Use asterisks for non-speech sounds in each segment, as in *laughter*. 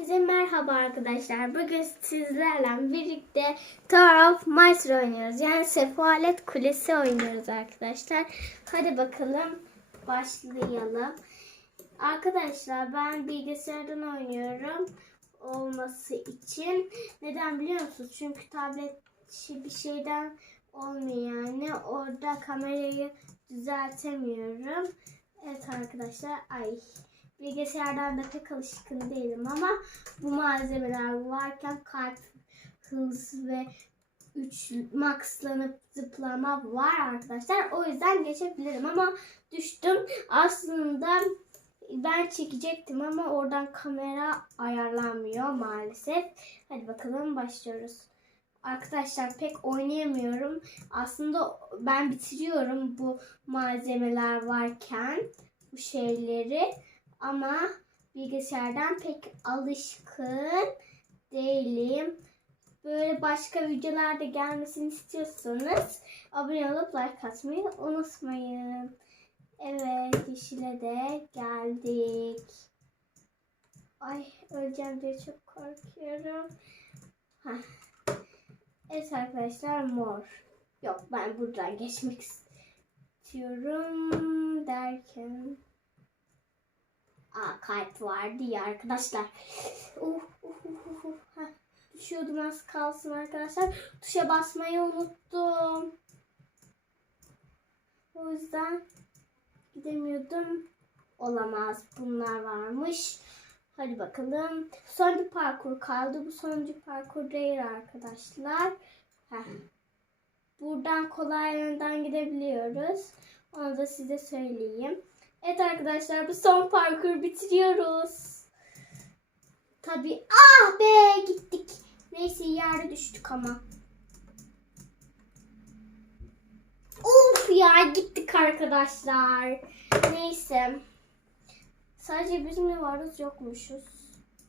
Herkese merhaba arkadaşlar. Bugün sizlerle birlikte Tower of Mice oynuyoruz. Yani Sefalet Kulesi oynuyoruz arkadaşlar. Hadi bakalım başlayalım. Arkadaşlar ben bilgisayardan oynuyorum olması için. Neden biliyor musunuz? Çünkü tablet bir şeyden olmuyor yani. Orada kamerayı düzeltemiyorum. Evet arkadaşlar. Ay bilgisayardan da pek alışkın değilim ama bu malzemeler varken kalp hız ve 3 maxlanıp zıplama var arkadaşlar. O yüzden geçebilirim ama düştüm. Aslında ben çekecektim ama oradan kamera ayarlanmıyor maalesef. Hadi bakalım başlıyoruz. Arkadaşlar pek oynayamıyorum. Aslında ben bitiriyorum bu malzemeler varken bu şeyleri ama bilgisayardan pek alışkın değilim. Böyle başka videolarda gelmesini istiyorsanız abone olup like atmayı unutmayın. Evet yeşile de geldik. Ay öleceğim diye çok korkuyorum. Heh. Evet arkadaşlar mor. Yok ben buradan geçmek istiyorum derken. Aa kalp vardı ya arkadaşlar. Uh, uh, uh, uh. Heh, düşüyordum az kalsın arkadaşlar. Tuşa basmayı unuttum. O yüzden gidemiyordum. Olamaz. Bunlar varmış. Hadi bakalım. Son bir parkur kaldı. Bu sonuncu parkur değil arkadaşlar. Heh. Buradan kolay yönden gidebiliyoruz. Onu da size söyleyeyim. Evet arkadaşlar bu son parkur bitiriyoruz. Tabi ah be gittik. Neyse yerde düştük ama. Of ya gittik arkadaşlar. Neyse. Sadece biz mi varız yokmuşuz.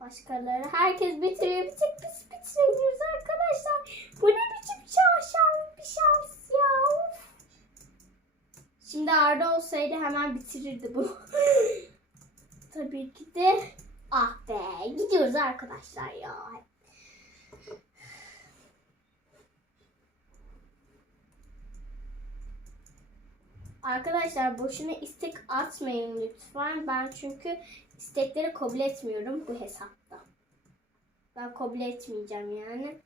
Başkaları. Herkes bitiriyor. Bir tek biz bitiremiyoruz arkadaşlar. Bu ne biçim şaşalı bir şans. Şimdi Arda olsaydı hemen bitirirdi bu. *laughs* Tabii ki de ah be gidiyoruz arkadaşlar ya. Arkadaşlar boşuna istek atmayın lütfen. Ben çünkü istekleri kabul etmiyorum bu hesapta. Ben kabul etmeyeceğim yani.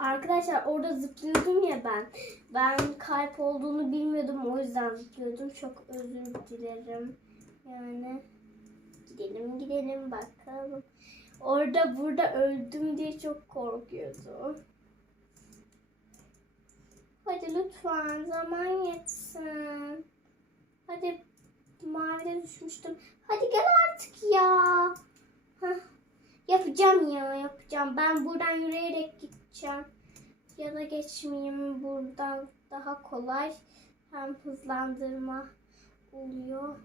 Arkadaşlar orada zıplıyordum ya ben. Ben kalp olduğunu bilmiyordum o yüzden zıplıyordum. Çok özür dilerim. Yani gidelim gidelim bakalım. Orada burada öldüm diye çok korkuyordum. Hadi lütfen zaman yetsin. Hadi mavide düşmüştüm. Hadi gel artık ya. Hah. Yapacağım ya yapacağım. Ben buradan yürüyerek gideceğim. Ya da geçmeyeyim buradan daha kolay. Hem hızlandırma oluyor.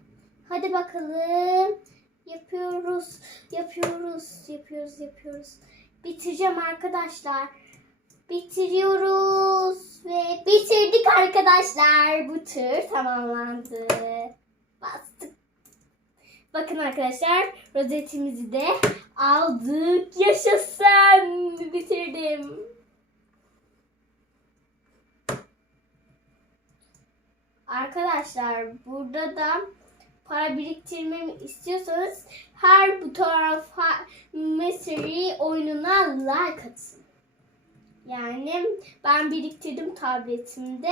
Hadi bakalım. Yapıyoruz. Yapıyoruz. Yapıyoruz. Yapıyoruz. Bitireceğim arkadaşlar. Bitiriyoruz ve bitirdik arkadaşlar. Bu tür tamamlandı. Bastık. Bakın arkadaşlar rozetimizi de aldık. Yaşasın. Bitirdim. Arkadaşlar burada da para biriktirmemi istiyorsanız her bu tarafa Mystery oyununa like atın. Yani ben biriktirdim tabletimde.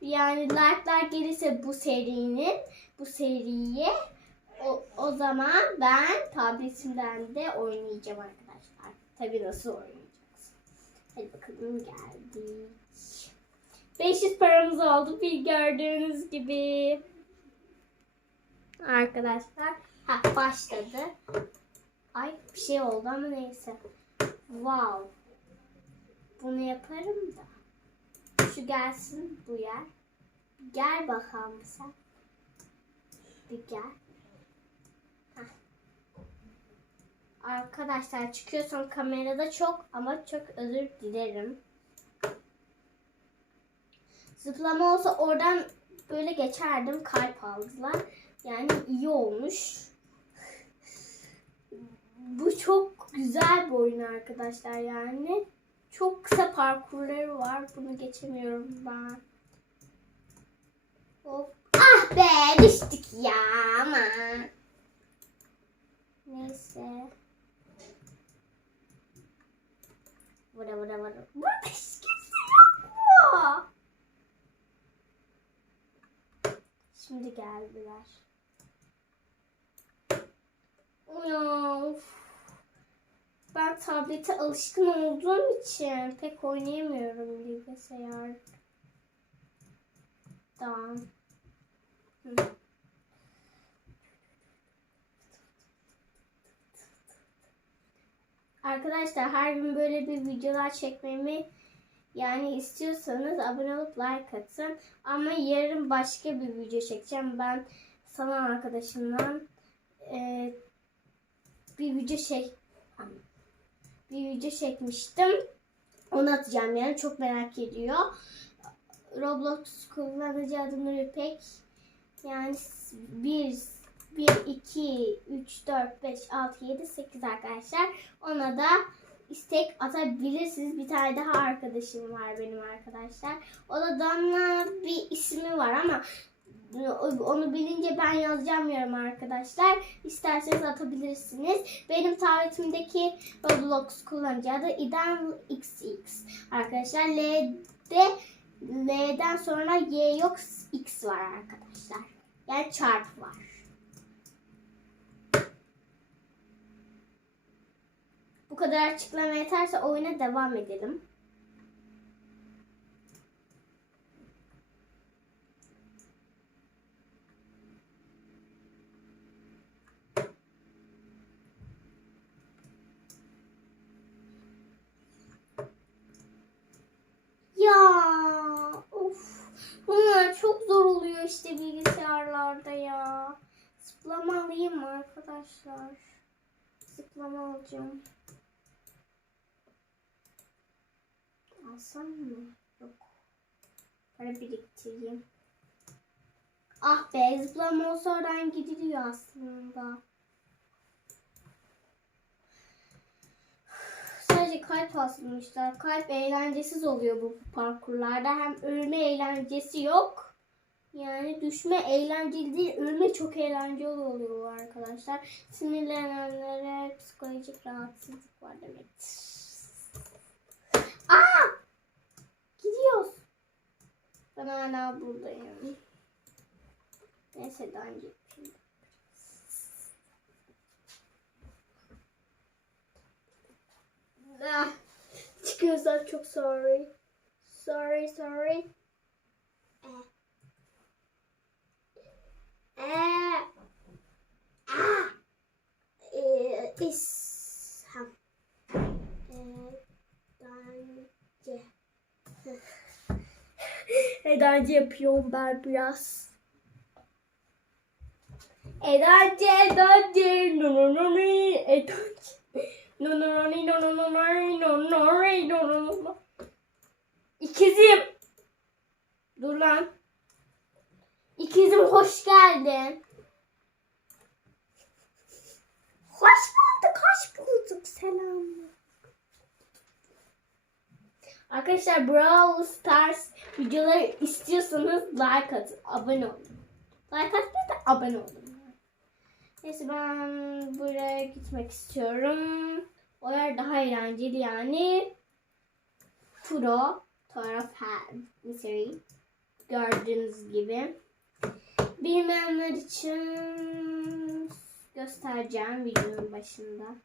Yani like'lar gelirse bu serinin bu seriye o zaman ben tabletimden de oynayacağım arkadaşlar. Tabii nasıl oynayacaksın. Hadi bakalım geldik. 500 paramız oldu bir gördüğünüz gibi. Arkadaşlar ha başladı. Ay bir şey oldu ama neyse. Wow. Bunu yaparım da. Şu gelsin bu yer. Gel bakalım sen. Bir gel. Heh. Arkadaşlar çıkıyorsam kamerada çok ama çok özür dilerim. Zıplama olsa oradan böyle geçerdim. Kalp aldılar. Yani iyi olmuş. Bu çok güzel bir oyun arkadaşlar yani. Çok kısa parkurları var. Bunu geçemiyorum ben. Hop. Ah be düştük ya ama. Neyse. Vura vura vura. Burada hiç kimse yok mu? Şimdi geldiler. Of. Ben tablete alışkın olduğum için pek oynayamıyorum bilgisayar. Tamam. Hı. Arkadaşlar her gün böyle bir videolar çekmemi yani istiyorsanız abone olup like atın. Ama yarın başka bir video çekeceğim. Ben sana arkadaşımdan e, bir video çek bir video çekmiştim. Onu atacağım yani çok merak ediyor. Roblox kullanıcı adı Nur İpek. Yani 1, 1, 2, 3, 4, 5, 6, 7, 8 arkadaşlar. Ona da istek atabilirsiniz. Bir tane daha arkadaşım var benim arkadaşlar. O da Damla bir ismi var ama onu bilince ben yazacağım yorum arkadaşlar. İsterseniz atabilirsiniz. Benim tabletimdeki Roblox kullanıcı adı İdan XX. Arkadaşlar L'de L'den sonra Y yok X var arkadaşlar. Yani çarpı var. Bu kadar açıklama yeterse oyuna devam edelim. Ya of bunlar çok zor oluyor işte bilgisayarlarda ya. Zıplama alayım mı arkadaşlar? Zıplama alacağım. Alsam mı? Yok. Para biriktireyim. Ah be zıplama olsa oradan gidiliyor aslında. Sadece kalp asılmışlar. Kalp eğlencesiz oluyor bu parkurlarda. Hem ölme eğlencesi yok. Yani düşme eğlenceli değil, ölme çok eğlenceli oluyor arkadaşlar. Sinirlenenlere psikolojik rahatsızlık var demektir. Aa! Gidiyoruz. Ben hala buradayım. Neyse daha şimdi. Ah, çıkıyorsam çok sorry. Sorry, sorry. Ee, ah, ee, isham. Edancı yapıyorum ben biraz. Edancı, edancı, nonononi, edancı. Nonononi, nonononi, nonononi, nonononi. İkizim. Dur lan. İkizim hoş geldin. Hoş bulduk, hoş bulduk. Selamlar. Arkadaşlar Brawl Stars videoları istiyorsanız like atın, abone olun. Like atmayı da abone olun. Neyse ben buraya gitmek istiyorum. O yer daha eğlenceli yani. Pro taraf mystery gördüğünüz gibi. Bilmeyenler için göstereceğim videonun başında.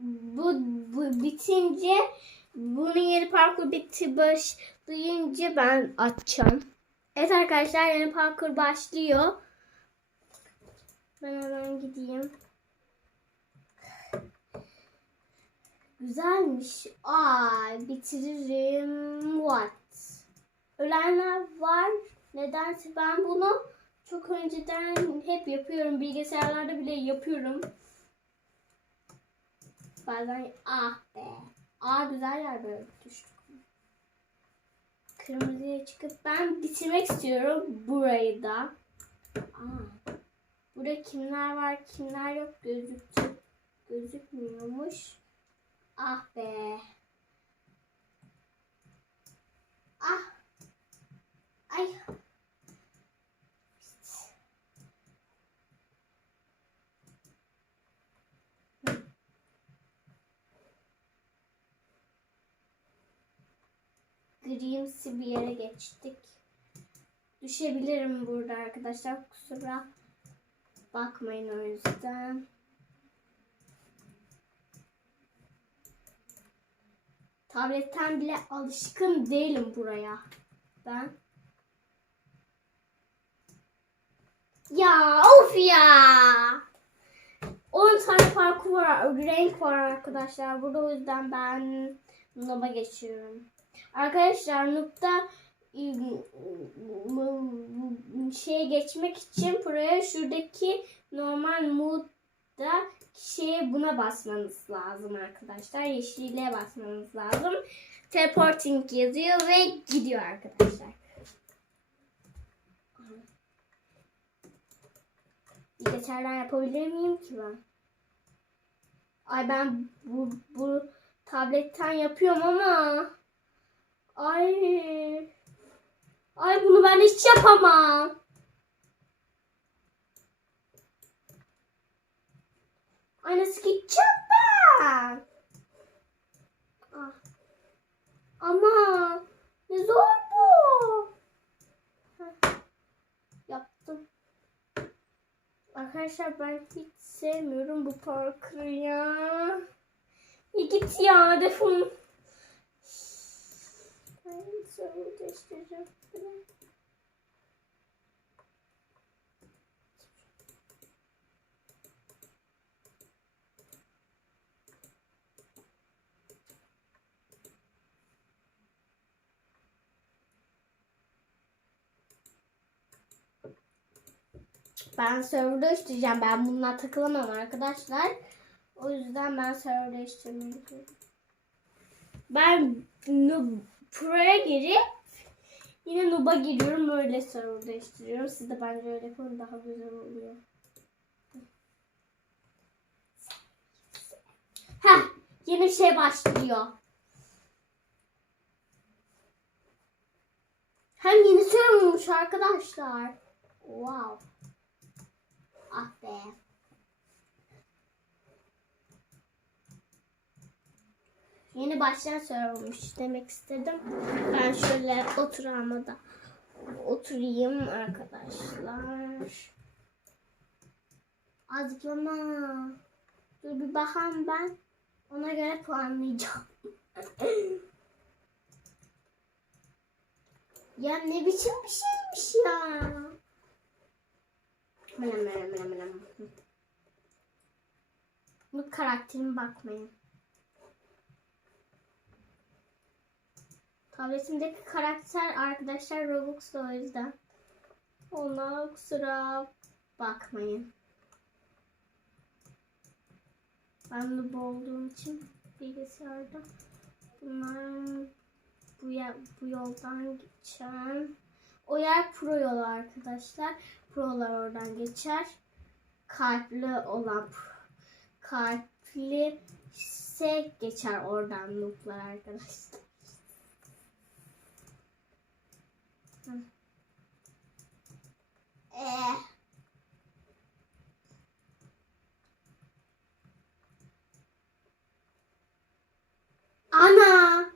Bu, bu bitince bunun yeni parkur bitti başlayınca ben açacağım. Evet arkadaşlar yeni parkur başlıyor. Ben hemen gideyim. Güzelmiş. Ay bitiririm. What? Ölenler var. Nedense ben bunu çok önceden hep yapıyorum. Bilgisayarlarda bile yapıyorum. Bazen ah be. Aa güzel yer böyle düştük. Kırmızıya çıkıp ben bitirmek istiyorum burayı da. Aa. Burada kimler var kimler yok gözüktü. Gözükmüyormuş. Ah be. Ah. Ay. Grimsi bir yere geçtik. Düşebilirim burada arkadaşlar. Kusura bakmayın o yüzden. Tabletten bile alışkın değilim buraya. Ben. Ya of ya. 10 tane parkur var, renk var arkadaşlar. Burada o yüzden ben Noob'a geçiyorum. Arkadaşlar Noob'da şeye geçmek için buraya şuradaki normal mood'da şeye buna basmanız lazım arkadaşlar. Yeşile basmanız lazım. Teleporting yazıyor ve gidiyor arkadaşlar. Geçerden yapabilir miyim ki ben? Ay ben bu, bu tabletten yapıyorum ama ay ay bunu ben hiç yapamam. Ay nasıl gideceğim ben? Ah. Ama ne zor bu. Heh. Yaptım. Arkadaşlar ben hiç sevmiyorum bu parkuru ya. İyi git ya defol. Ben server değiştireceğim. Ben bununla takılamam arkadaşlar. O yüzden ben server değiştirmeyi. Ben pro'ya girip yine noob'a giriyorum. Öyle server değiştiriyorum. Siz de bence öyle yapın. Daha güzel oluyor. Heh, yeni şey başlıyor. Hem yeni servermiş arkadaşlar. Wow. Ah be. Yeni başlayan servermiş demek istedim. Ben şöyle oturağıma da oturayım arkadaşlar. Azıcıklama. Dur bir bakayım ben. Ona göre puanlayacağım. *laughs* ya ne biçim bir şeymiş ya. Mene mene mene mene. Bu karakterime bakmayın. Tabletimdeki karakter arkadaşlar Roblox o yüzden. Ona kusura bakmayın. Ben de olduğum için bilgisayarda bunlar bu, bu yoldan geçen o yer pro yolu arkadaşlar. Prolar oradan geçer. Kalpli olan kalpli ise geçer oradan nooblar arkadaşlar. Ee. Ana!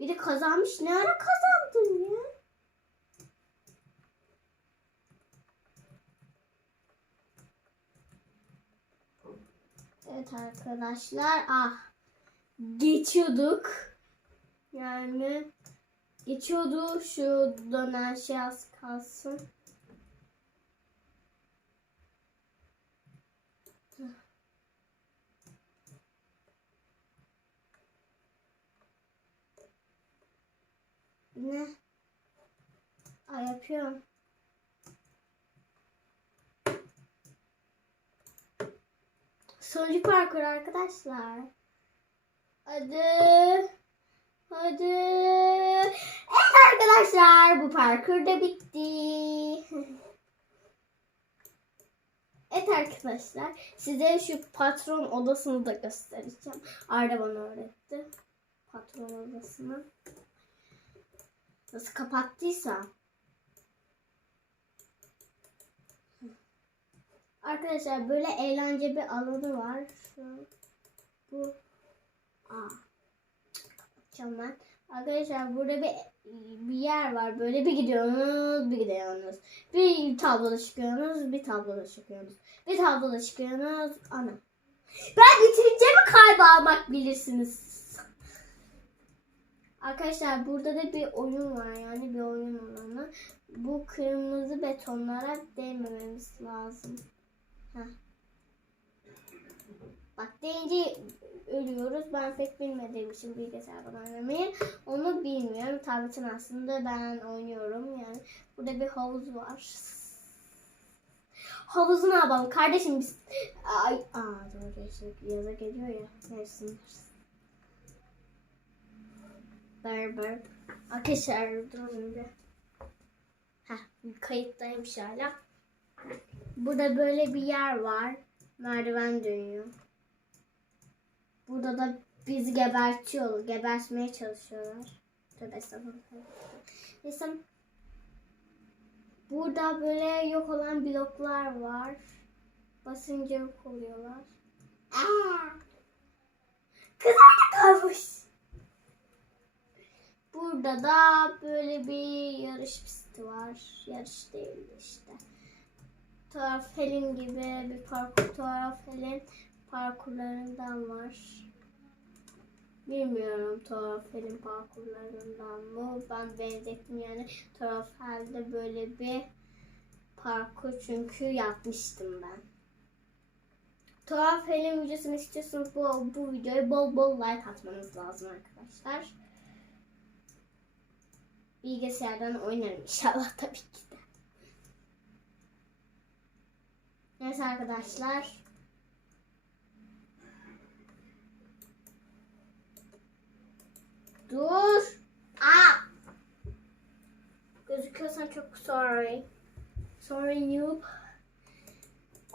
Bir de kazanmış. Ne ara kazandın ya? Evet arkadaşlar. Ah. Geçiyorduk. Yani geçiyordu şu dönen şey az kalsın. Ne? Ay yapıyorum. Sonuncu parkur arkadaşlar. Hadi. Hadi. Evet arkadaşlar bu parkur da bitti. *laughs* evet arkadaşlar size şu patron odasını da göstereceğim. Arda bana öğretti. Patron odasını. Nasıl kapattıysa. Arkadaşlar böyle eğlence bir alanı var. Şu bu. Aa. Kapatacağım ben. Arkadaşlar burada bir bir yer var. Böyle bir gidiyorsunuz, bir gidiyorsunuz. Bir tabloda çıkıyorsunuz, bir tabloda çıkıyorsunuz. Bir tabloda çıkıyorsunuz. Ana. Ben bitirince mi kaybolmak bilirsiniz. Arkadaşlar burada da bir oyun var yani bir oyun alanı. Bu kırmızı betonlara değmememiz lazım. Heh. Bak deyince ölüyoruz. Ben pek bilmediğim için bilgisayardan oynamayı onu bilmiyorum. Tabletin aslında ben oynuyorum yani. Burada bir havuz var. Havuzu ne yapalım? Kardeşim biz... Ay, aa doğru işte yaza geliyor ya. Neyse. Berber. Arkadaşlar durun bir. Heh, kayıttaymış hala. Burada böyle bir yer var. Merdiven dönüyor. Burada da bizi gebertiyor. Gebertmeye çalışıyorlar. Tövbe estağfurullah. Neyse. Burada böyle yok olan bloklar var. Basınca yok oluyorlar. Aa! Kız orada kalmış. Burada da böyle bir yarış pisti var. Yarış değil işte. Tuhaf Helin gibi bir parkur. Tuhaf Helin parkurlarından var. Bilmiyorum Tuhaf Helin parkurlarından mı? Ben benzettim yani. Tuhaf Hel'de böyle bir parkur çünkü yapmıştım ben. Tuhaf Helin videosunu istiyorsanız bu, bu videoya bol bol like atmanız lazım arkadaşlar bilgisayardan oynarım inşallah tabii ki de. Neyse arkadaşlar. Dur. Aa. Gözüküyorsan çok sorry. Sorry you.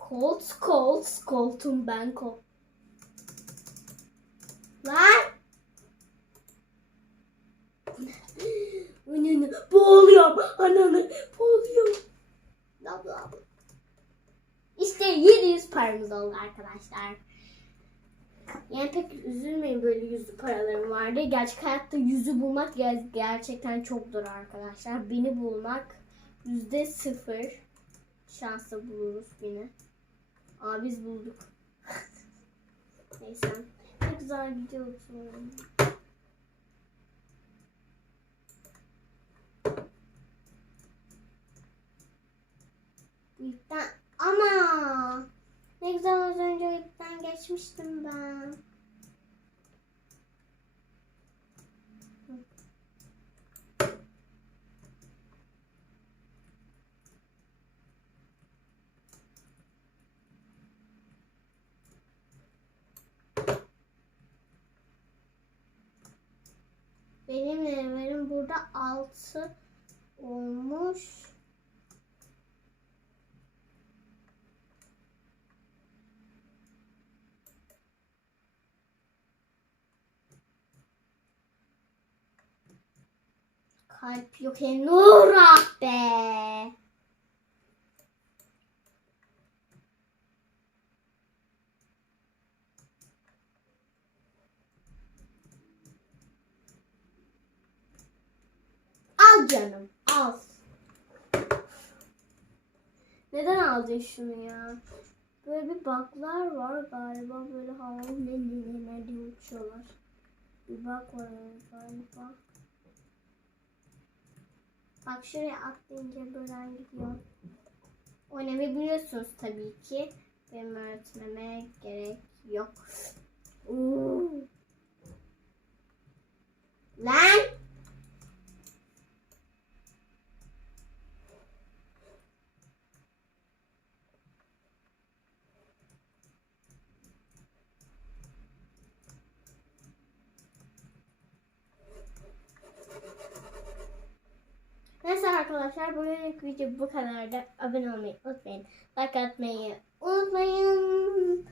Colt, Colt, Colt'um ben Colt. Lan. Ananı boğuluyorum. Ananı boğuluyorum. Bla bla bla. İşte 700 paramız oldu arkadaşlar. Yani pek üzülmeyin böyle yüzlü paralarım vardı. Gerçek hayatta yüzü bulmak ger- gerçekten çok zor arkadaşlar. Bini bulmak yüzde sıfır şansla buluruz bini. Aa biz bulduk. *laughs* Neyse. Ne güzel video oldu. İlkten ama ne güzel az önce ilkten geçmiştim ben. Benim levelim burada 6 olmuş. Kalp yok e nur ah be. Al canım al. Neden aldın şunu ya? Böyle bir baklar var galiba böyle havalı ne ne ne diye uçuyorlar. Bir bak var galiba. Bak şuraya atlayınca böyle gidiyor. Oynamayı tabii ki. Benim öğretmeme gerek yok. Uuu. Lan! Neyse arkadaşlar bugünlük video bu kadardı. Abone olmayı unutmayın. Like atmayı unutmayın.